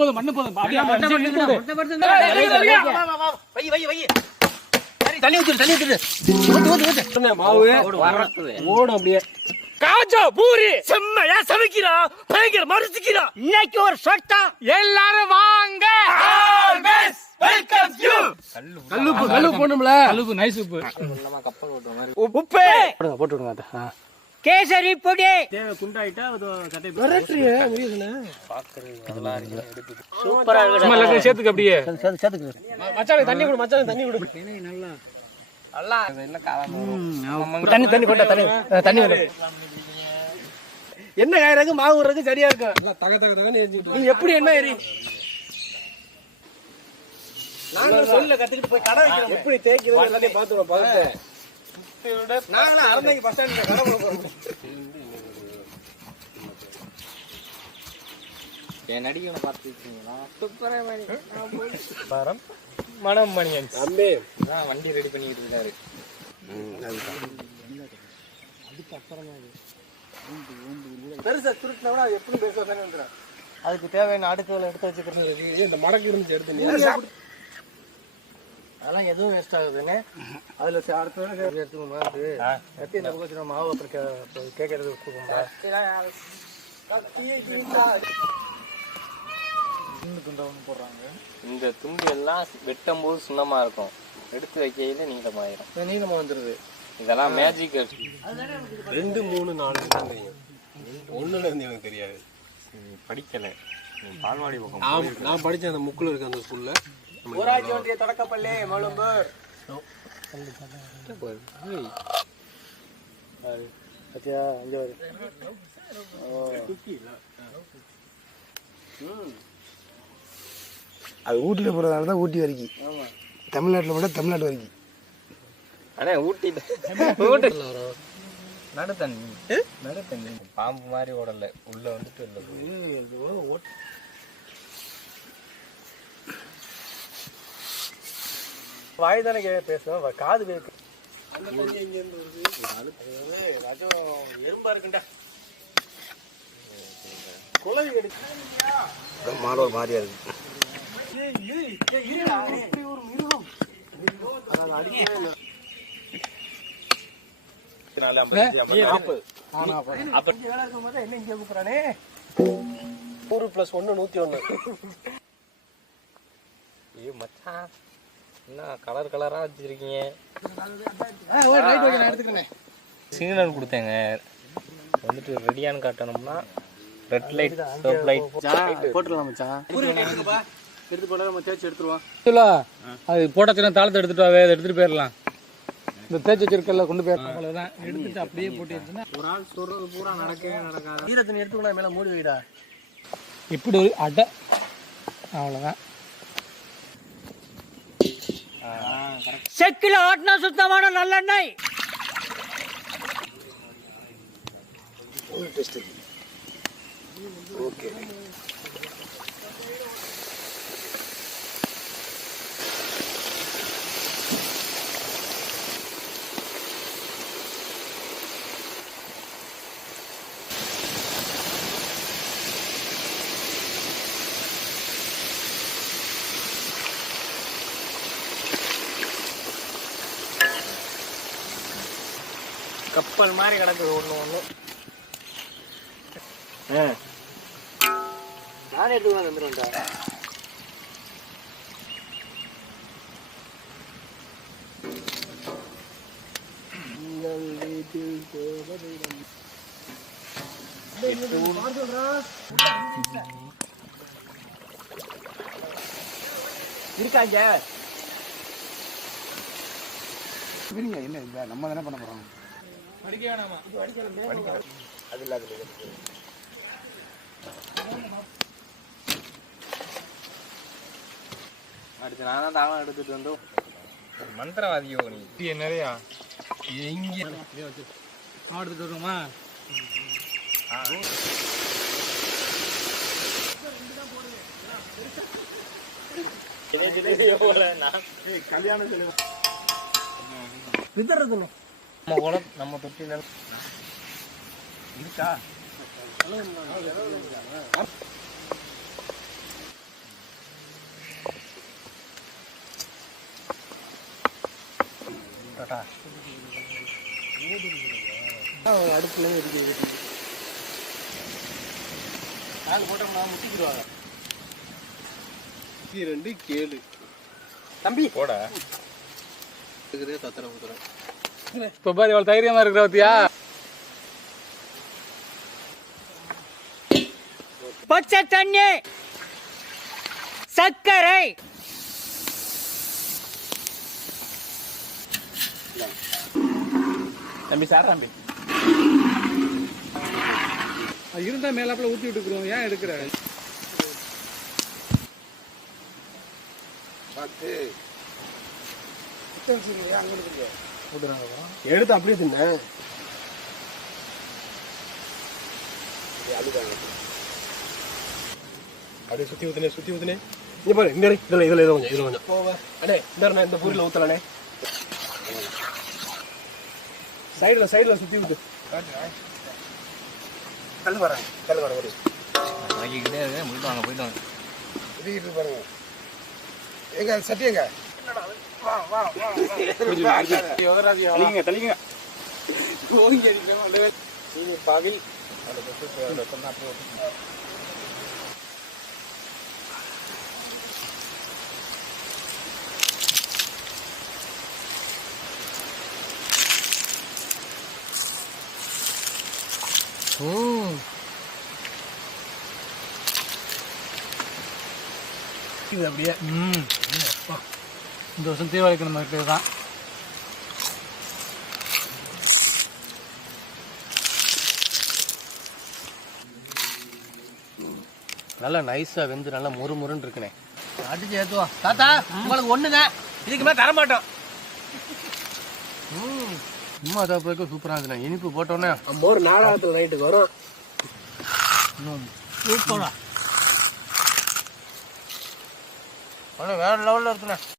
போதும் மண்ணு போதும். தண்ணி ஊத்து மாவு ஓடும் அப்படியே. காஜா பூரி செம்மையா சமைக்கிறா, பயங்கர மறுத்துக்கிறா. இன்னைக்கு ஒரு சொட்டா எல்லாரும் வாங்க. கல்லு போடணும்ல. கல்லுப்பு நைஸ் உப்பு. கப்பல் ஓட்டுற மாதிரி உப்பு போட்டு விடுங்க. கேசரி பொடி தேவை குண்டாயிட்டா சட்டை சூப்பரா இருக்கு. சேர்த்துக்க அப்படியே மச்சான் தண்ணி கொடு. மச்சான் தண்ணி கொடு. நல்லா தண்ணி கொண்டா. தண்ணி என்ன காயறதுக்கு மாவு விடுறதுக்கு சரியா இருக்கும். நீ எப்படி என்ன ஏறி நாங்க சொல்ல கத்துக்கிட்டு போய் கடை வைக்கிறோம். எப்படி தேய்க்கிறது எல்லாத்தையும் பாத்துறோம். பார்த்து நாங்களே அரண்மனைக்கு பஸ் ஸ்டாண்ட்ல கடை போடுறோம். என் நடிகனை பார்த்துருக்கீங்களா? சூப்பரா மணி மனம் மணியன் தம்பி வண்டி ரெடி பண்ணிட்டு இருக்காரு. பெருசா துருட்டினா எப்படி பேசுவாங்க. அதுக்கு தேவையான அடுக்குகளை எடுத்து வச்சுக்கிறது. இந்த மடக்கு இருந்துச்சு எடுத்து அதெல்லாம் எதுவும் வேஸ்ட் ஆகுதுன்னு அதுல அடுத்த எடுத்துக்கோமா. எடுத்து இந்த பக்கம் மாவு அப்புறம் கேட்கறது போடுறாங்க. இந்த துண்டு எல்லாம் வெட்டும் போது சுண்ணமா இருக்கும், எடுத்து வைக்கையில நீளமா வந்துருது. இதெல்லாம் மேஜிக். 2 3 4 தான் தெரியும். 1ல இருந்து எனக்கு தெரியாது. படிக்கல. பால்வாடி பக்கம் நான் படிச்சேன். அந்த முக்குல இருக்க அந்த ஸ்கூல்ல. ஊராட்சி ஒன்றிய தொடக்கப்பள்ளி மலும்பூர். அது ஊட்டியில் போகிறதால தான் ஊட்டி வரைக்கும். தமிழ்நாட்டில் போட்டால் தமிழ்நாடு வரைக்கும். ஆனால் ஊட்டி நடுத்தண்ணி பாம்பு மாதிரி ஓடல. உள்ள வந்துட்டு வாய் தானே பேசுவோம், காது கேட்கு. ஏதாச்சும் எறும்பா இருக்குண்டா. குழந்தை கிடைச்சு மாடல் மாதிரியா இருக்கு. கலர் கலரா வச்சிருக்கீங்க. சிக்னல் கொடுத்தேங்க. வந்துட்டு ரெடியான்னு காட்டணும்னா ரெட் லைட் ஸ்டாப் லைட் போட்டுடலாம் மச்சான். எடுத்து போட நம்ம தேய்ச்சி எடுத்துருவோம். அது போட்டச்சுன்னா தாளத்தை எடுத்துட்டு வாவே, அதை எடுத்துட்டு போயிடலாம். இந்த தேய்ச்சி வச்சிருக்கல கொண்டு போயிடலாம். அவ்வளவுதான். எடுத்துட்டு அப்படியே போட்டுச்சுன்னா ஒரு ஆள் சொல்றது பூரா நடக்கவே நடக்காது. ஈரத்தினை எடுத்துக்கலாம். மேல மூடி வைடா. இப்படி ஒரு அடை. அவ்வளவுதான். செக்கில ஆட்டினா சுத்தமான நல்லெண்ணெய். ஓகே. கப்பல் மாதிரி கிடக்குது ஒண்ணு. நானே எடுத்து வந்துடும்டா. இருக்காங்க என்ன இல்லை, நம்ம தானே பண்ண போறோம். அது இல்லாத அடுத்து நான் தான் தாளம் எடுத்துட்டு வந்தோம். மந்திரவாதியோ நீ நிறையா எங்க எடுத்துட்டு வருமா? கல்யாணம் நம்ம தொட்டில இருக்கா? அடுப்புல இருக்குது நாலு போட்டோம்னா முட்டிக்கிடுவாங்க. 2 கேளு தம்பி போட சத்திரம் ஊத்துறேன். இப்ப பாரு இவ்வளவு தைரியமா இருக்கிற பத்தியா. பச்சை தண்ணி, சர்க்கரை, தம்பி சார் தம்பி இருந்தா மேலாப்புல ஊத்தி விட்டுக்கிறோம். ஏன் எடுக்கிற? எடுத்து அப்படியே தின்ன அப்படியே சுத்தி ஊத்துனே இங்க பாரு. இந்த இதுல கொஞ்சம் அண்ணே இந்த பூரில ஊத்தலானே. சைடுல சுத்தி ஊத்து. கல் வர ஒரு வாங்கிக்கிட்டே இருக்கேன். போயிட்டு வாங்க. இதுக்கிட்டு பாருங்க. எங்க சட்டி எங்க? தள்ளிங்க பாவில் இது அப்படியே இந்த வருஷம் தீபாவளிக்கு நம்ம தான். நல்லா நைஸா வெந்து நல்லா முறுமுறுன்னு இருக்குனே. அடிச்சு ஏத்துவோம். தாத்தா உங்களுக்கு ஒண்ணுங்க, இதுக்கு மேல தர மாட்டோம். சும்மா சாப்பிட்றதுக்கு சூப்பரா இருக்குண்ணே. இனிப்பு போட்டோன்னே ஒரு நாடகத்துல நைட்டுக்கு வரும். சூப்பரா வேற லெவல்ல இருக்குண்ணே.